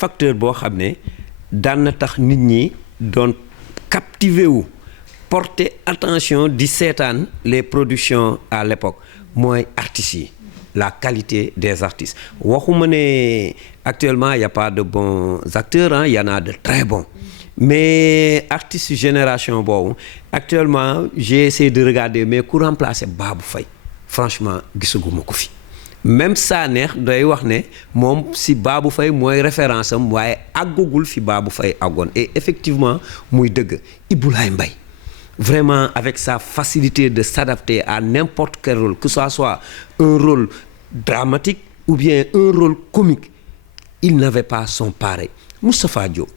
facteur boo xam ne daan na tax nit ñi doon captivé wu porter attention di seetaan les productions à l'époque mooy artistes yi la qualité des artistes waxuma ne actuellement y a pas de bons acteurs hein, y en a de très bons mais artistes génération boobu actuellement j'ai essayé de regarder mais ku remplacer Babou Faye franchement gisaguma ko fi même Sanekh day wax ne moom si Babou Faye mooy référence am waaye àggagul fi Babou Faye àggoon et effectivement muy dëgg Ibulaay Mbaye vraiment avec sa facilité de s'adapter à n'importe quel rôle que ça soit un rôle dramatique ou bien un rôle comique il n'avait pas son pareil. Moustapha Diop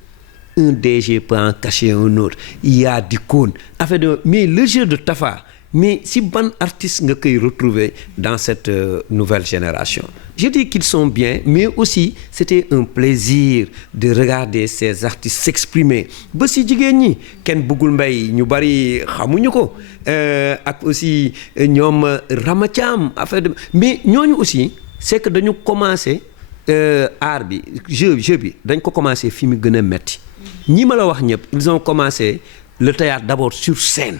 un DG peut en cacher un autre il y a Dikone affaire de mais le jeu de Tafa mais si ban artiste nga koy retrouver dans cette nouvelle génération je dis qu'ils sont bien mais aussi c'était un plaisir de regarder ces artistes s'exprimer ba si jigéen ñi kenn bëggul mbay ñu bari xamuñu ko ak aussi ñoom Rama Thiam affaire de mais ñooñu aussi c'est que dañu commencé art bi jeu bi dañ ko commencé fi mu gën a metti ñi ma la wax ñëpp ils ont commencé le théâtre d'abord sur scène.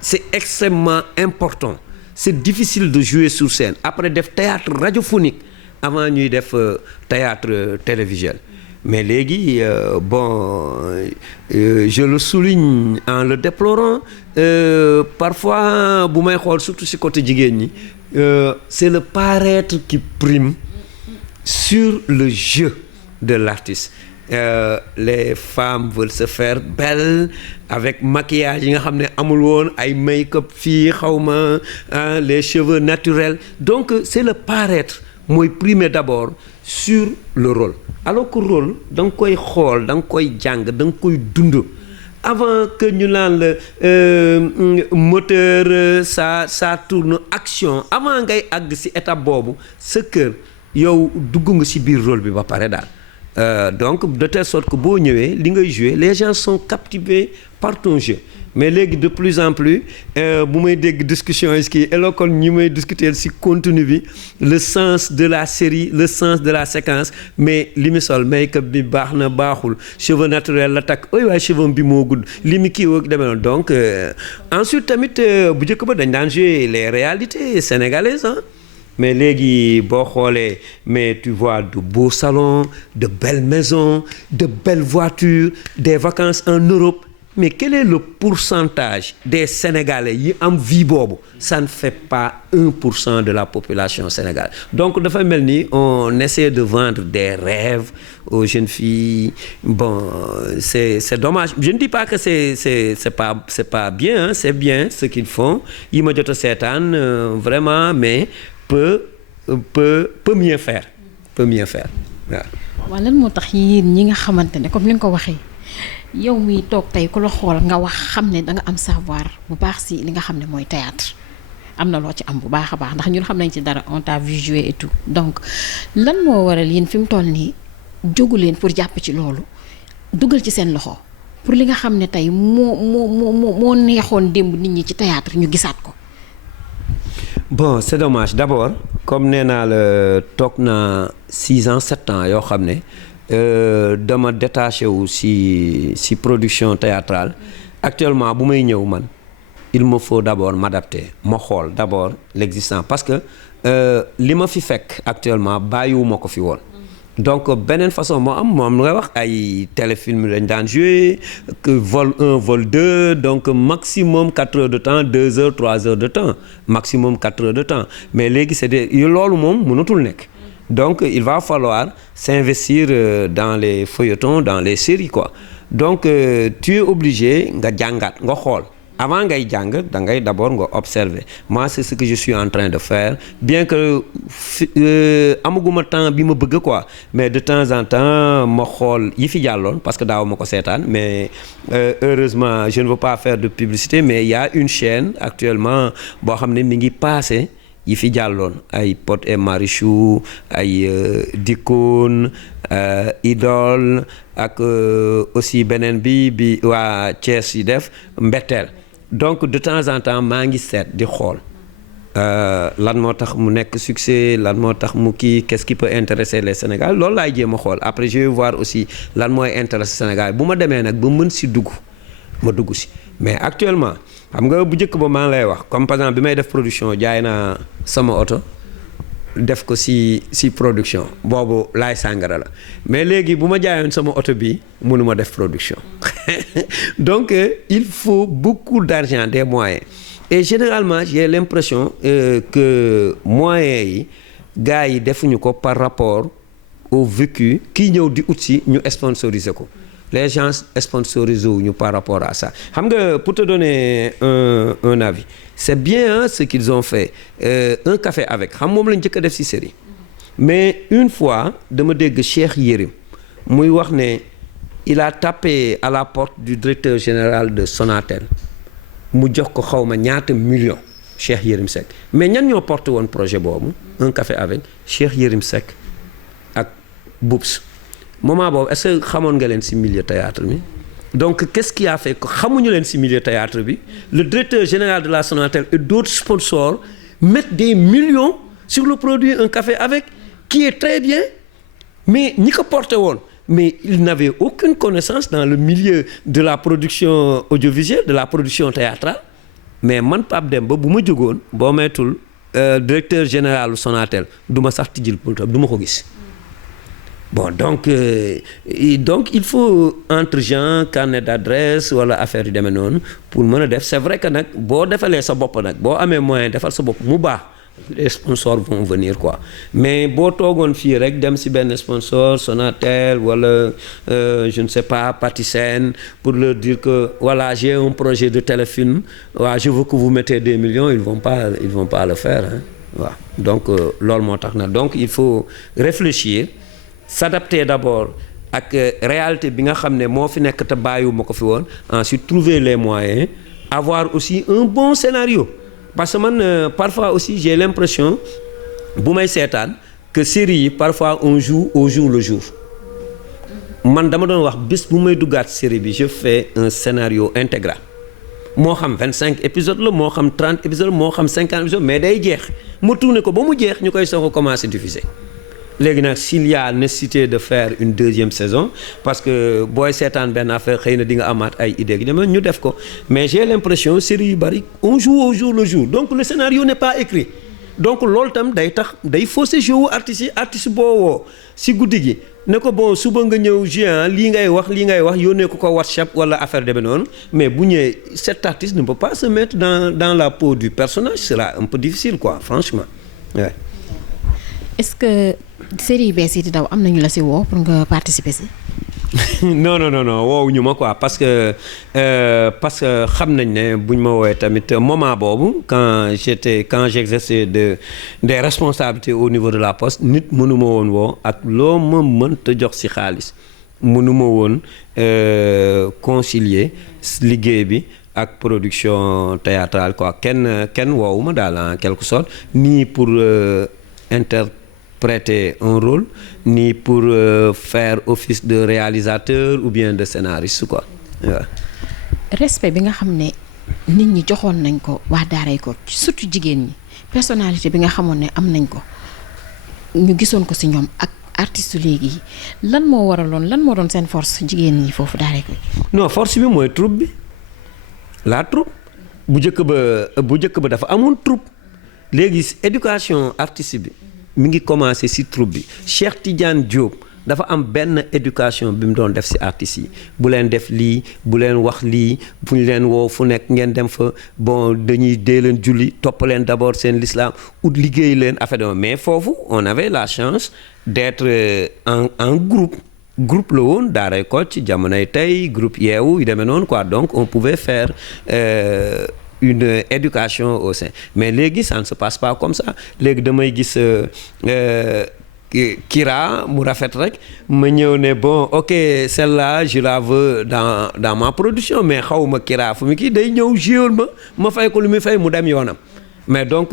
C'est extrêmement important c'est difficile de jouer sur scène après def théâtre radiophonique avant ñuy def théâtre télévisuel mais léegi je le souligne en le déplorant parfois bu may xool surtout ci côté jigéen ñi c'est le paraître qui prime sur le jeu de l'artiste. Les femmes veulent se faire belles avec maquillage yi nga xam ne amul woon ay make-up fii xawma les cheveux naturels donc c'est le paraître mooy primer d'abord sur le rôle alors que rôle da nga koy xool da nga koy jàng da nga koy dund avant que ñu naan la moteur ça tourne action avant ngay àgg ci étape boobu sa kër yow dugg nga ci biir rôle bi ba pare daal. Donc de telle sorte que boo ñëwee li ngay jouer les gens sont captivés par ton jeu mais léegi de plus en plus bu may dégg discussion yi kii kon ñi may discuter ci contenu bi le sens de la série le sens de la séquence mais li mu sol make-up bi baax na baaxul cheveux naturels la takk waaye cheveux bi moo gudd li mu kii woog demee noonu donc ensuite tamit bu njëkk ba dañ daan jouer les réalités sénégalaises hein. Mais léegi boo xoolee mais tu vois de beaux salons de belles maisons de belles voitures des vacances en Europe mais quel est le pourcentage des Sénégalais yi am vie boobu ça ne fait pas 1% de la population sénégalaise donc dafa mel ni on essaie de vendre des rêves aux jeunes filles c'est dommage je ne dis pas que c'est pas bien hein, c'est bien ce qu'ils font yi ma jot a seetaan vraiment mais peut mieux faire waaw. waaw lan moo tax yéen ñi nga xamante ne comme ni nga ko waxee yow mi toog tey ku la xool nga wax xam ne da nga am savoir bu baax ci li nga xam ne mooy théâtre am na loo ci am bu baax a baax ndax ñun xam nañ ci dara on t'a vu jouer et tout donc lan moo waral yéen fi mu toll nii jógu leen pour jàpp ci loolu dugal ci seen loxo pour li nga xam ne tey moo neexoon démb nit ñi ci théâtre ñu gisaat ko. Bon c'est dommage d'abord comme nee naa la toog na 6 ans 7 ans yoo xam ne dama détaché wu ci production théâtrale actuellement bu may ñëw man il me faut d'abord m'adapter ma xool d'abord l'existant parce que li ma fi fekk actuellement bàyyiwuma ko fi woon donc beneen façon moo am moom ngay wax ay téléfilm lañ daan jouer vol 1 vol 2 donc maximum 4 heures de temps 2 heures 3 heures de temps maximum 4 heures de temps mais léegi c'est loolu moom mënatul nekk donc il va falloir s'investir dans les feuilletons dans les séries quoi donc tu es obligé nga jàngat nga xool avant ngay jàng da ngay d'abord nga observer moi c'est ce que je suis en train de faire bien que amaguma temps bi ma bëgg quoi mais de temps en temps ma xool yi fi jàlloon parce que daaw ma ko seetaan mais heureusement je ne veux pas faire de publicité mais il y a une chaîne actuellement boo xam ne mi ngi passé yi fi jàlloon ay Pod et Marichou ay Dikone Idole ak aussi beneen bi waa Thiès yi def Mbetteel donc de temps en temps maa ngi seet di xool lan moo tax mu nekk succès lan moo tax mu kii qu'est-ce qui peut intéresser les Sénégalais loolu laay jéem a xool après je vais voir aussi lan mooy intéresser Sénégal bu ma demee nag ba mën si dugg ma dugg si mais actuellement xam nga bu njëkk ba maa ngi lay wax comme par exemple bi may def production jaay naa sama oto def ko si production boobu laay sàngara la mais léegi bu ma jaayoon sama oto bi mënuma def production donc il faut beaucoup d'argent des moyens et généralement j'ai l'impression que moyens yi gars yi defuñu ko par rapport au vécu kii ñëw di ut si ñu sponsoriser ko les gens sponsorisé wuñu par rapport à ça xam nga pour te donner un avis c'est bien hein, ce qu'ils ont fait un café avec xam moom lañ njëkk a def ci série mais une fois dama dégg Cheikh Yérim muy wax ne il a tapé à la porte du directeur général de Sonatel mu jox ko xawma ñaata millions Cheikh Yérim Seck mais ñan ñoo porté woon projet boobu un café avec Cheikh Yérim Seck ak Boubs moment boobu est-ce que xamoon nga leen ci milieu théâtre bi donc qu'est-ce qui a fait que xamuñu leen ci milieu théâtre bi le directeur général de la Sonatel et d'autres sponsors mettent des millions sur le produit un café avec qui est très bien mais ñi ko porté woon mais ils n'avaient aucune connaissance dans le milieu de la production audiovisuelle de la production théâtrale mais man Pape Demba bu ma jógoon boo meetul directeur général Sonatel du ma sax tijjil buntam du ma ko gis bon donc il faut entre gens carnet d'adresse wala affaire yu demee noonu pour mën a def c'est vrai que nag boo defalee sa bopp nag boo amee moyen defal sa bopp mu baax les sponsors vont venir quoi mais boo toogoon fii rek dem ci benn sponsor Sonatel wala je ne sais pas Patisen pour leur dire que voilà j'ai un projet de téléfilm waaw je veux que vous mettez 2 millions ils vont pas le faire hein waaw donc loolu moo tax na donc il faut réfléchir s'adapter d'abord ak réalité bi nga xam ne moo fi nekk te bàyyiwuma ko fi woon ensuite trouver les moyens avoir aussi un bon scénario parce que man parfois aussi j'ai l'impression bu may seetaan que série yi parfois on joue au jour le jour man dama doon wax bis bu may duggaat série bi je fais un scénario intégral moo xam 25 épisodes la moo xam 30 épisodes moo xam 50 épisodes mais day jeex ma tourné ko ba mu jeex ñu koy soog a commencer diffuser léegi nag s'il y a nécessité de faire une deuxième saison parce que booy seetaan benn affaire xëy na di nga amaat ay idées gi dama ñu def ko mais j'ai l'impression série yu bari on joue au jour le jour donc le scénario n'est pas écrit donc loolu tam day tax day fausser jeu artiste boo woo si guddi gi ne ko bon suba nga ñëw juin lii ngay wax yónnee ko WhatsApp wala affaire demee noonu mais bu ñëwee cet artiste ne peut pas se mettre dans la peau du personnage c'est là un peu difficile quoi franchement ouais. Est-ce que série bees yi di daw am nañu la ci woo pour nga participer ci. non woowuñu ma quoi parce que xam nañ ne buñ ma woowee tamit moment boobu quand j'exerçais des responsabilités au niveau de la poste nit mënuma woon woo ak loo ma mënta jox ci xaalis mënuma woon concilier liggéey bi ak production théâtrale quoi kenn woowuma daal en quelque sorte ni pour interpréter un rôle ni pour faire office de réalisateur ou bien de scénariste quoi waaw. respect bi nga xam ne nit ñi joxoon nañ ko waa Daaray Kocc surtout jigéen ñi personnalité bi nga xamoon ne am nañ ko ñu gisoon ko ci ñoom ak artiste léegi lan moo doon seen force jigéen ñi foofu Daaray Kocc. non force bi mooy troupe bi la troupe bu njëkk ba dafa amoon troupe léegi éducation artiste bi mi ngi commencé ci troupe bi Cheikh Tidiane Diop dafa am benn éducation bi mu doon def ci artistes yi bu leen def lii bu leen wax lii bu ñu leen woo fu nekk ngeen dem fa bon dañuy dee leen julli topp leen d'abord seen l'islam ut liggéey leen affaire de mais foofu on avait la chance d'être en groupe la woon Daaray Kocc jamonoy tey groupe yeewu yu demee noonu quoi donc on pouvait faire une éducation au sein mais léegi ça ne se passe pas comme ça léegi damay gis Kira mu rafet rek ma ñëw ne bon ok celle-là je la veux dans ma production mais xawma Kira fu mu kii day ñëw jouer ma fay ko lu muy fay mu dem yoonam mais donc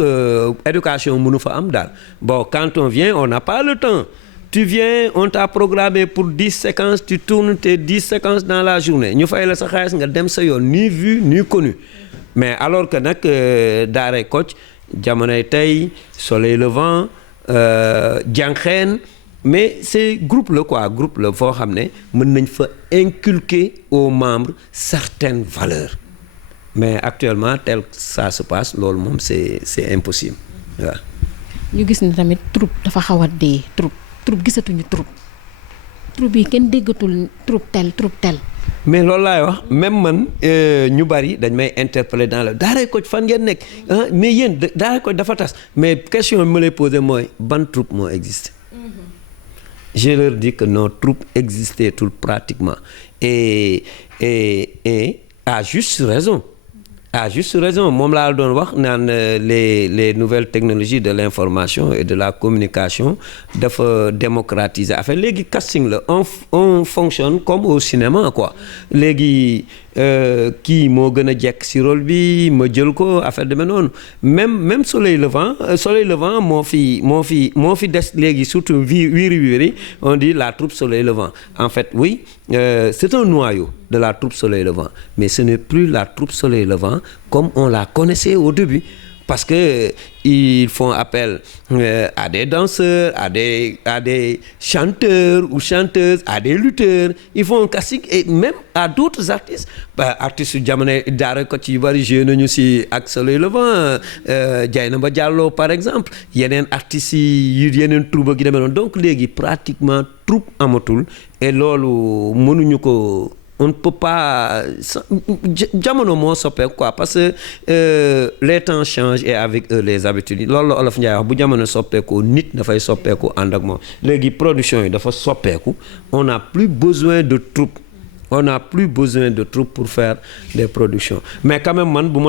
éducation mënu fa am daal bon quand on vient on n'a pas le temps tu viens on t'a programmé pour 10 séquences tu tournes tes 10 séquences dans la journée ñu fay la sa xaalis nga dem sa yoon ni vu ni connu mais alors que nag Daaray Kocc Jamonoy Tey, Soleil Levant, Jànqeen, mais c'est groupe la quoi, groupe la foo xam ne mën nañ fa inculquer aux membres certaines valeurs mais actuellement tel que ça se passe loolu moom c'est impossible waaw. ñu gis ne tamit troupe dafa xaw a dee troupe gisatuñu troupe yi kenn déggatul troupe tel. mais loolu laay wax même man ñu bari dañ may interpeller dans le Daaray Kocc fan ngeen nekk mais yéen Daaray Kocc dafa tas mais question bi ma lay poser mooy ban troupe moo existe. Je leur dis que nos troupes existaient tout pratiquement et à juste raison moom laa doon wax naan les nouvelles technologies de l'information et de la communication dafa démocratiser affaire léegi casting la on fonctionne comme au cinéma quoi léegi kii moo gën a jekk ci rôle bi ma jël ko affaire demee noonu même Soleil Levant moo fi des léegi surtout Wiri on dit la troupe Soleil Levant en fait oui c'est un noyau de la troupe Soleil Levant mais ce n'est plus la troupe Soleil Levant comme on la connaissait au début parce que ils font appel à des danseurs, à des chanteurs ou chanteuses, à des lutteurs. Ils font un casting et même à d'autres artistes. Artistes yu jamono Daaray Kocc yu bari joué nañu ci ak Soleil Levant, Dieynaba Diallo par exemple, yeneen artistes yi yeneen troupe gi demee noonu donc léegi pratiquement troupe amatul et loolu mënuñu ko. On ne peut pas jamono moo soppeeku quoi parce que les temps changent et avec eux les habitudes loolu la Olof Njaay wax bu jamono soppeeku nit dafay soppeeku ànd ak moom léegi production yi dafa soppeeku on n'a plus besoin de troupes pour faire des productions mais quand même man bu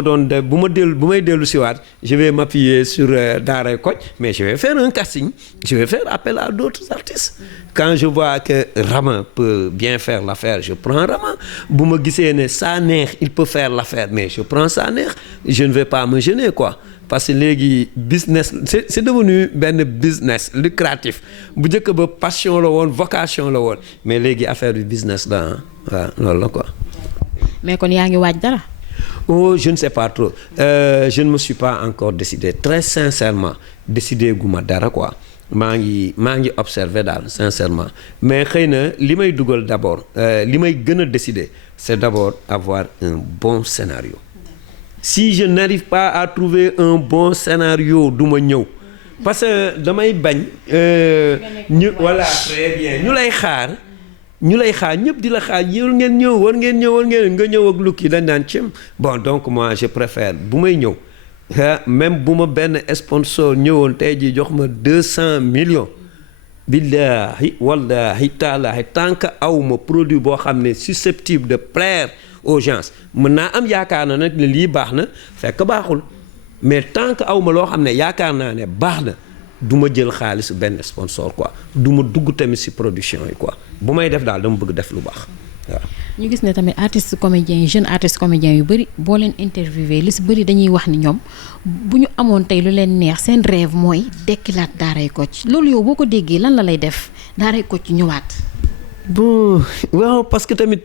may dellu si waat je vais m'appuyer sur Daaray Kocc mais je vais faire un casting je vais faire appel à d'autres artistes quand je vois que Rama peut bien faire l'affaire je prends Rama bu ma gisee ne Sanex il peut faire l'affaire mais je prends Sanex je ne vais pas me gêner quoi parce que léegi business c'est devenu benn business lucratif bu njëkk ba passion la woon vocation la woon mais léegi affaire du business la waaw loolu la quoi. mais kon yaa ngi waaj dara. oh je ne sais pas trop je ne me suis pas encore décidé très sincèrement décidé guma dara quoi maa ngi observer daal sincèrement mais xëy na li may dugal d'abord li may gën a décider c'est d'abord avoir un bon scénario. Si je n'arrive pas à trouver un bon scénario du ma ñëw parce que damay bañ voilà très bien ñu lay xaar ñëpp di la xaar war ngeen ñëw nga ñëw ak lukki dañ naan cim bon donc moi je préfère bu may ñëw même bu ma benn sponsor ñëwoon tey ji jox ma 200 millions billahi wallahi taalahi tant que awma produit boo xam ne susceptible de plaire aux gens mën naa am yaakaar na nag ne lii baax na fekk baaxul mais tant que awma loo xam ne yaakaar naa ne baax na du ma jël xaalis benn sponsor quoi du ma dugg tamit ci production yi quoi bu may def daal dama bëgg def lu baax waaw. ñu gis ne tamit artistes comédiens jeunes artistes comédiens yu bëri boo leen interviewé li ci bëri dañuy wax ni ñoom bu ñu amoon tey lu leen neex seen rêve mooy dekkilaat Daaray Kocc loolu yow boo ko déggee lan la lay def Daaray Kocc ñëwaat. bon waaw parce que tamit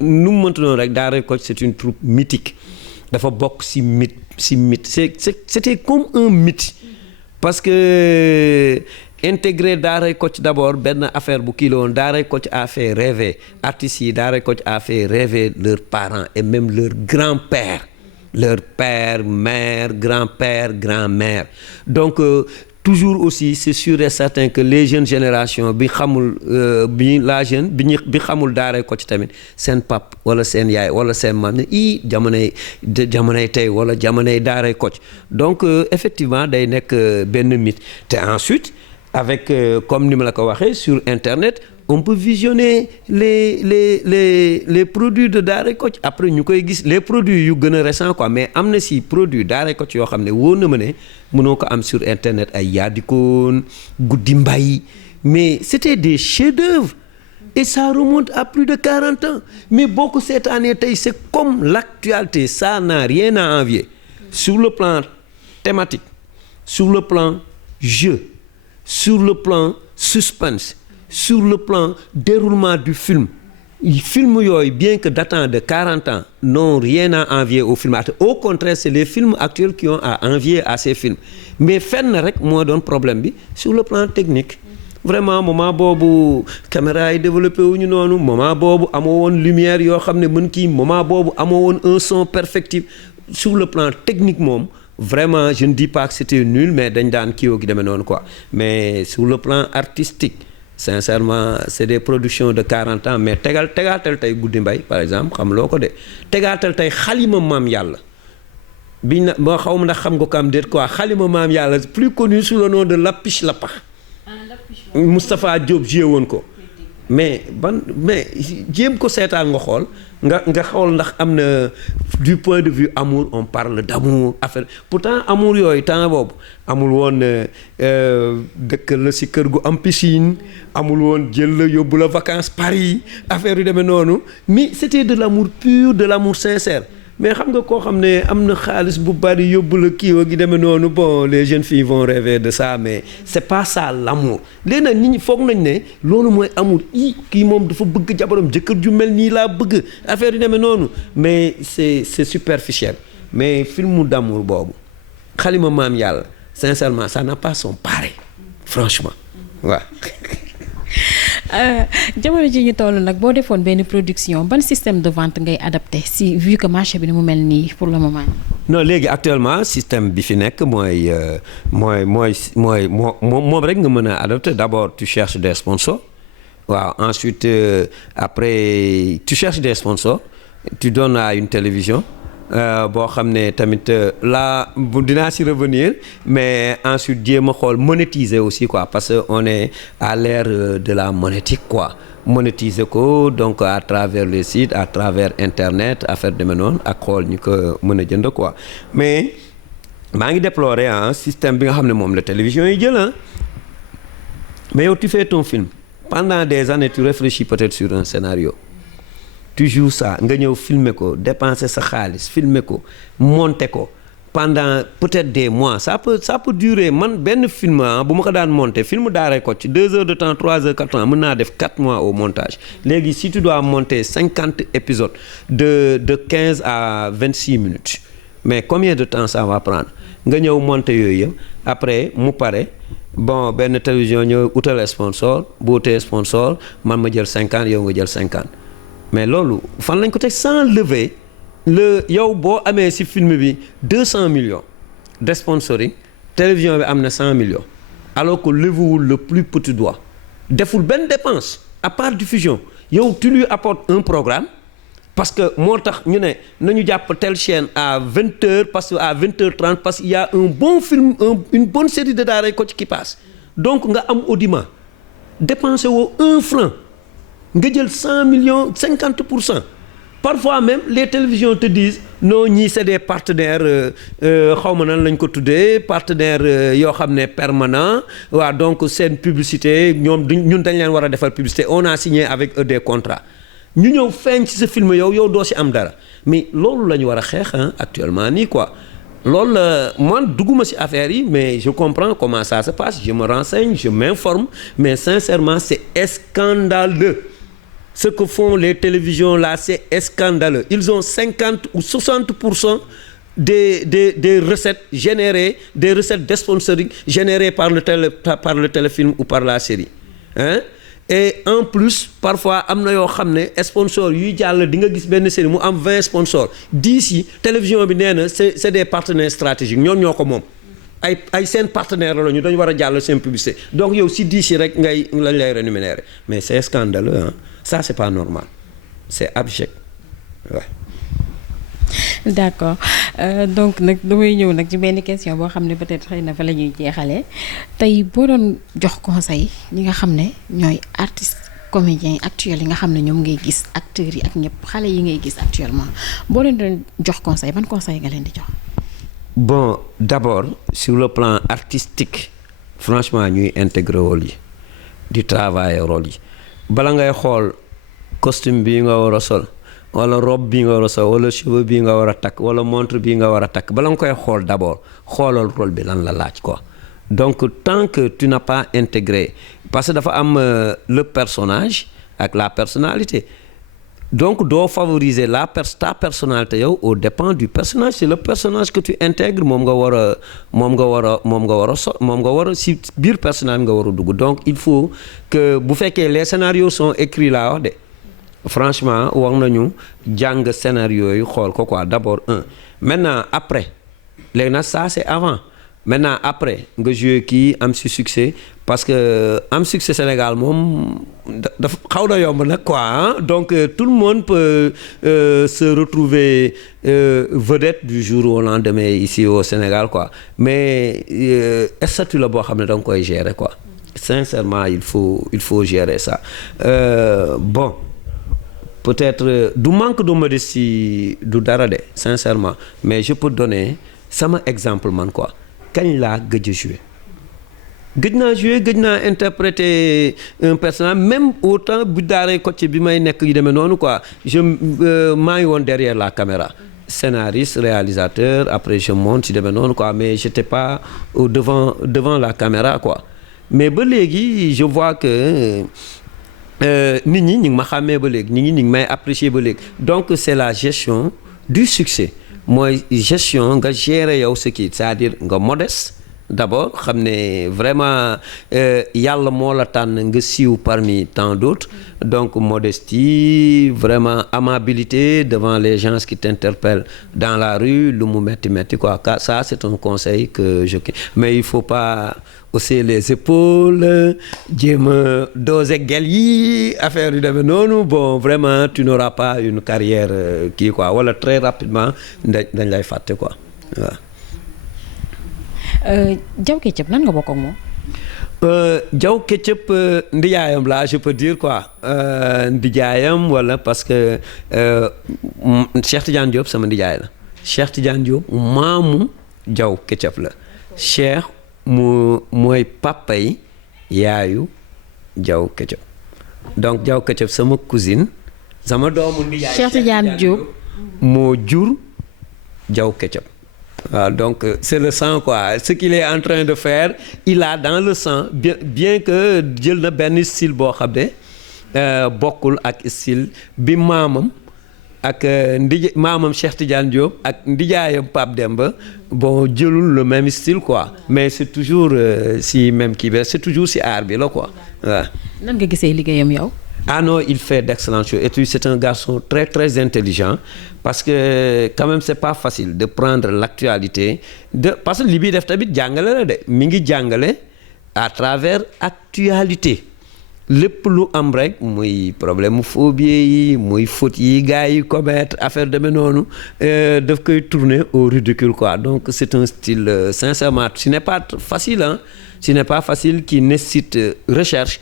nu mu mënta noonu rek Daaray Kocc c'est une troupe mythique dafa bokk ci mythe c'était comme un mythe parce que intégrer Daaray Kocc d'abord benn affaire bu kii la woon Daaray Kocc a fait rêver artistes yi Daaray Kocc a fait rêver leurs parents et même leurs grands-pères leur père mère grand-père grand-mère donc toujours aussi c'est sûr et certain que les jeunes générations bi xamul bi xamul Daaray Kocc tamit seen pap wala seen yaay wala seen maam ne jamonoy tey wala jamonoy Daaray Kocc donc effectivement day nekk benn mythe te ensuite avec comme ni ma la ko waxee sur internet on peut visionner les produits de Daaray Kocc après ñu koy gis les produits yu gën a récents quoi mais am na si produit Daaray Kocc yoo xam ne wóor na ma ne mënoo ko am sur internet ay yaadikoon guddi mbay mais c'était des chefs-d'œuvre et ça remonte à plus de 40 ans mais boo ko seetaanee tey c'est comme l'actualité ça n'a rien à envier sur le plan thématique sur le plan jeu sur le plan suspense sur le plan déroulement du film film yooyu bien que datant de 40 ans n'ont rien à envier aux films actuels. Au contraire, c'est les films actuels qui ont à envier à ces films. Mais fenn rek moo doon problème bi sur le plan technique. Vraiment moment boobu caméra yi développé wu ñu noonu, moment boobu amoo woon lumière yoo xam ne mën kii, moment boobu amoo woon un son perfectible. Sur le plan technique moom vraiment je ne dis pas que c'était nul, mais dañ daan kiiwoo gi demee noonu quoi. Mais sur le plan artistique sincèrement c'est des productions de 40 ans. Mais tegaatal tey Guddi Mbay par exemple xam loo ko de tegaatal tey Xalima Maam Yàlla biñ na boo xaw ma ndax xam nga ko am déet quoi. Xalima Maam Yàlla plus connu sous le nom de Lapiche Lappax. Moustapha Diop joué woon ko. mais jéem ko seetaan nga xool nga xool ndax am na du point de vue amour, on parle d'amour affaire. Pourtant amour yooyu temps boobu amul woon dëkk la si kër gu am piscine, amul woon jël la yóbbu la vacances Paris affaire yu demee noonu. Mais c'était de l'amour pur, de l'amour sincère. Mais xam nga koo xam ne am na xaalis bu bari yóbbu la kii gi demee noonu, bon les jeunes filles vont rêver de ça, mais c'est pas ça l'amour. Léegi nag nit ñi foog nañ ne loolu mooy amour. Kii moom dafa bëgg jabaram, jëkkër ju mel nii laa bëgg affaire yu demee noonu. Mais c'est superficiel. Mais film d'amour boobu Xalima Maam Yàlla sincèrement ça n'a pas son pareil franchement waaw. jamono ji ñu toll nag boo defoon benn production ban système de vente ngay adapté si vu que marché bi ni mu mel nii pour le moment. non léegi actuellement système bi fi nekk mooy moom rek nga mën a adapté. D'abord tu cherches des sponsors waaw, ensuite après tu cherches des sponsors, tu donnes à une télévision boo xam ne tamit là dinaa si revenir, mais ensuite jéem a xool monétiser aussi quoi, parce que on est à l'ère de la monétique quoi. Monétiser ko donc à travers les sites, à travers internet affaire de noonu ak xool ñu ko mën a jënd quoi. Mais maa ngi déplorer système bi nga xam ne moom la télévision yi jël mais yow tu fais ton film pendant des années, tu réfléchis peut-être sur un scénario. Tu joues ça, nga ñëw filmer ko, dépenser sa xaalis, filmer ko, monter ko pendant peut-être des mois. Ça peut durer. Man benn film bu ma ko daan monter, film daaray ko ci 2 heures de temps, 3 heures, 4 ans, mën naa def 4 mois au montage. Léegi si tu dois monter 50 épisodes de 15 à 26 minutes, mais combien de temps ça va prendre? Nga ñëw monter yooyu yëpp, après mu pare. Bon benn télévision ñëw utal sponsor, bu utee sponsor man ma jël 50, yow nga jël 50. Mais loolu fan lañ ko teg sans lever yow boo amee ci film bi 200 millions de sponsoring, télévision bi am na 100 millions alors que levewul le plus petit doigt, deful benn dépense à part diffusion. Yow tu lui apportes un programme parce que moo tax ñu ne nañu jàpp telle chaîne à 20h parce que à 20h30 parce qu'il y a un bon film, une bonne série de daaray Kocc qui passe. Donc nga am audimat dépensé woo 1 franc nga jël 100 millions 50%. Parfois même les télévisions te disent non ñii c'est des partenaires xaw ma nan lañ ko tuddee partenaires yoo xam ne permanent waaw, donc seen publicité ñoom ñun dañ leen war a defal publicité, on a signé avec eux des contrats. ñu ñëw feeñ ci sa film yow doo ci am dara. Mais loolu la ñu war a xeex actuellement nii quoi. Loolu la man dugguma ci affaire yi, mais je comprends comment ça se passe, je me renseigne, je m'informe, mais sincèrement c'est scandaleux. Ce que font les télévisions là, c'est scandaleux. Ils ont 50 ou 60% des recettes générées, des recettes de sponsoring générées par le téléfilm ou par la série. Hein? Et en plus parfois am na yoo xam ne sponsors yuy jàll di nga gis benn série mu am 20 sponsors 10 yi télévision bi nee na c'est des partenaires stratégiques, ñoo ko moom. ay seen partenaire la ñu dañu war a jàll seen publicité. Donc yow si 10 yi rek lañ lay rémunérer. Mais c'est scandaleux hein. Ça c'est pas normal, c'est abject ouais. D'accord donc nag damay ñëw nag ci benn question boo xam ne peut-être xëy na fa la ñuy jeexalee tey boo doon jox conseil ñi nga xam ne ñooy artistes comédiens actuels yi nga xam ne ñoom ngay gis acteurs yi ak ñëpp xale yi ngay gis actuellement boo leen doon jox conseil ban conseil nga leen di jox? Bon d'abord sur le plan artistique franchement ñuy intégrer rôle yi di travailler rôle yi. Bala ngay xool costume bii nga war a sol wala robe bii nga war a sol wala cheveux bii nga war a takk wala montre bii nga war a takk, bala nga koy xool d'abord xoolal rôle bi lan la laaj quoi. Donc tant que tu n'as pas intégré, parce que dafa am le personnage ak la personnalité. donc doo favoriser ta personnalité yow au dépend du personnage. C'est le personnage que tu intègres moom nga war a si biir personnage nga war a dugg. Donc il faut que bu fekkee les scénarios sont écrits laa wax de franchement war nañu jàng scénario yi xool ko quoi d'abord maintenant après léegi nag ça c'est avant. Maintenant après nga joué kii am si succès parce que am succès Sénégal moom dafa xaw na yomb nag quoi hein? Donc tout le monde peut se retrouver vedette du jour au lendemain ici au Sénégal quoi, mais statut la boo xam ne da nga koy gérer quoi. Sincèrement il faut gérer ça. Bon peut-être du manque de modestie du dara de sincèrement, mais je peux donner sama exemple man quoi. Kañ laa gëj a joué gëj naa interpréter un personnage même autant bu daaree Kocc bi may nekk yu demee noonu quoi maa ngi woon derrière la caméra scénariste réalisateur après je monte yu demee noonu quoi, mais j'étais pas devant la caméra quoi. Mais ba léegi je vois que nit ñi ñu ngi ma xàmmee ba léegi nit ñi ñu ngi may apprécier ba léegi. Donc c'est la gestion du succès. Mooy gestion nga gérer yow ce qui c'est-à-dire nga modeste d'abord xam ne vraiment yàlla moo la tànn nga siiw parmi tant d'autres, donc modestie vraiment amabilité devant les gens qui t'interpellent dans la rue lu mu metti quoi. Ça c'est un conseil que mais il faut pas hausser les épaules jéem a doser gel yi affaire yu demee noonu. Bon vraiment tu n'auras pas une carrière kii quoi wala très rapidement dañ lay fàtte quoi waaw. Diaw Ketchup nan nga bokk ak moom. Diaw Ketchup ndijaayam la je peux dire quoi ndijaayam wala parce que Cheikh Tidiane Diop sama ndijaay la. Cheikh Tidiane Diop maamu Diaw Ketchup la. Cheikh mooy papa yi yaayu Diaw Ketchup, donc Diaw Ketchup sama cousine sama doomu ndijaay Cheikh Tidiane Diop moo jur Diaw Ketchup. waaw donc c'est le sang quoi, ce qu'il est en train de faire il a dans le sang bien que jël na benn style boo xam ne bokkul ak style bi maamam ak maamam Cheikh Tidiane Diop ak ndijaayam Pape Demba bon jëlul le même style quoi, mais c'est toujours si même kii bi c'est toujours si art bi la quoi waaw. nan nga gisee liggéeyam yow. Ah non, il fait d'excellentes choses et puis c'est un garçon très très intelligent parce que quand même c'est pas facile de prendre l'actualité parce que li bi def tamit jàngale la de mi ngi jàngale à travers actualité lépp lu am rek muy problème mu phobie yi muy faute yi gars yi commettre affaire demee noonu daf koy tourner au ridicule quoi. Donc c'est un style sincèrement ce n'est pas facile hein. Ce n'est pas facile, qui nécessite recherche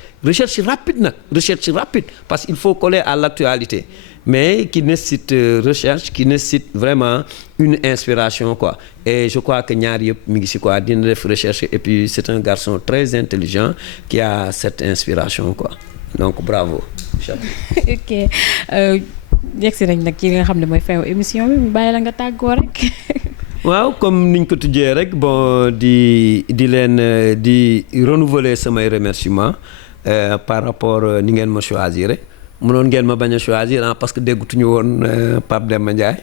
rapide parce qu'il faut coller à l'actualité, mais qui nécessite recherche, qui nécessite vraiment une inspiration quoi. Et je crois que ñaar yëpp mi ngi ci quoi dina def recherche et puis c'est un garçon très intelligent qui a cette inspiration quoi, donc bravo. Ok yegsi nañ nag ci li nga xam ne mooy fin émission bi mu bàyyi la nga tàggoo rek. waaw comme niñ ko tujjee rek bon di leen di renouveler samay remerciements par rapport ni ngeen ma choisir mënoon ngeen ma bañ a choisir parce que déggutuñu woon Pape Demba Ndiaye.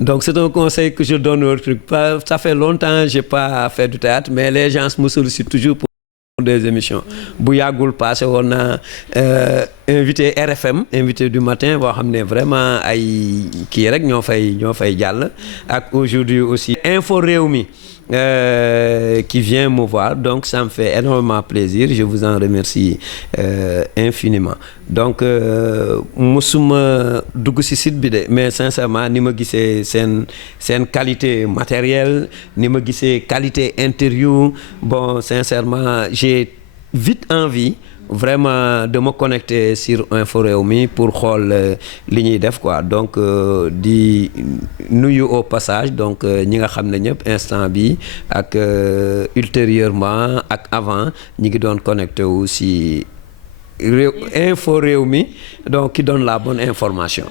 Donc c'est un conseil que je donne au truc. Ça fait longtemps j'ai pas fait du théâtre mais les gens me sollicitent toujours pour des émissions. Bu yàggul passé woon na invité RFM invité du matin boo xam ne vraiment ay kii rek ñoo fay jàll ak aujourd'hui aussi Info Rewmi qui vient me voir, donc ça me fait énormément plaisir, je vous en remercie infiniment. Donc musuma dugg ci site bi de mais sincèrement ni ma gisee seen qualité matérielle ni ma gisee qualité interview bon sincèrement j'ai vite envie vraiment de me connecter sur Info Rewmi pour xool li ñuy def quoi. Donc di nuyu au passage donc ñi nga xam ne ñëpp instant bi ak ultérieurement ak avant ñi ngi doon connecté wu si Info Rewmi donc qui donne la bonne information.